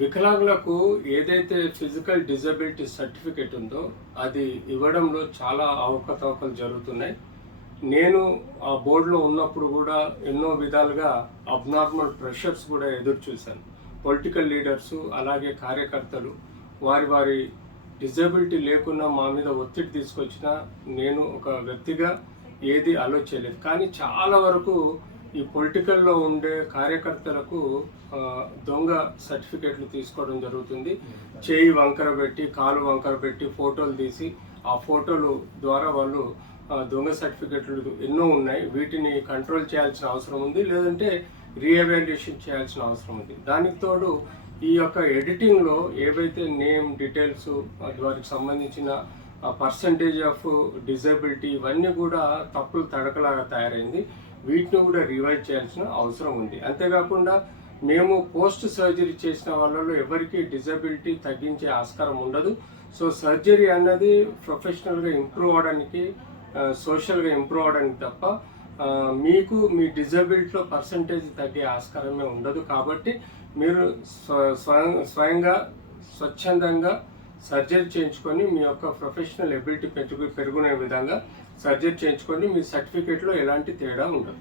వికలాంగులకు ఏదైతే physical disability certificate ఉందో అది ఇవ్వడంలో చాలా అవకతవకలు జరుగుతున్నాయి. నేను ఆ బోర్డులో ఉన్నప్పుడు కూడా ఎన్నో విధాలుగా అబ్నార్మల్ ప్రెషర్స్ కూడా ఎదురు చూశాను. పొలిటికల్ లీడర్సు అలాగే కార్యకర్తలు వారి వారి డిజబిలిటీ లేకున్నా మా మీద ఒత్తిడి తీసుకొచ్చినా నేను ఒక వ్యక్తిగా ఏది ఆలోచించలేదు. కానీ చాలా వరకు ఈ పొలిటికల్లో ఉండే కార్యకర్తలకు దొంగ సర్టిఫికేట్లు తీసుకోవడం జరుగుతుంది. చేయి వంకర పెట్టి కాలు వంకర పెట్టి ఫోటోలు తీసి ఆ ఫోటోలు ద్వారా వాళ్ళు దొంగ సర్టిఫికేట్లు ఎన్నో ఉన్నాయి. వీటిని కంట్రోల్ చేయాల్సిన అవసరం ఉంది, లేదంటే రీఎవాల్యుయేషన్ చేయాల్సిన అవసరం ఉంది. దానికి తోడు ఈ యొక్క ఎడిటింగ్లో ఏవైతే నేమ్ డీటెయిల్స్ వారికి సంబంధించిన పర్సంటేజ్ ఆఫ్ డిజబిలిటీ ఇవన్నీ కూడా తప్పులు తడకలాగా తయారైంది. వీటిని కూడా రివైజ్ చేయాల్సిన అవసరం ఉంది. అంతేకాకుండా మేము పోస్ట్ సర్జరీ చేసిన వాళ్ళలో ఎవరికి డిజబిలిటీ తగ్గించే ఆస్కారం ఉండదు. సో సర్జరీ అన్నది ప్రొఫెషనల్గా ఇంప్రూవ్ అవడానికి, సోషల్గా ఇంప్రూవ్ అవడానికి తప్ప మీకు మీ డిజబిలిటీలో పర్సంటేజ్ తగ్గే ఆస్కారమే ఉండదు. కాబట్టి మీరు స్వయంగా స్వచ్ఛందంగా సర్జరీ చేయించుకొని మీ యొక్క ప్రొఫెషనల్ ఎబిలిటీ పెరుగునే విధంగా సర్జరీ చేయించుకొని మీ సర్టిఫికేట్లో ఎలాంటి తేడా ఉండదు.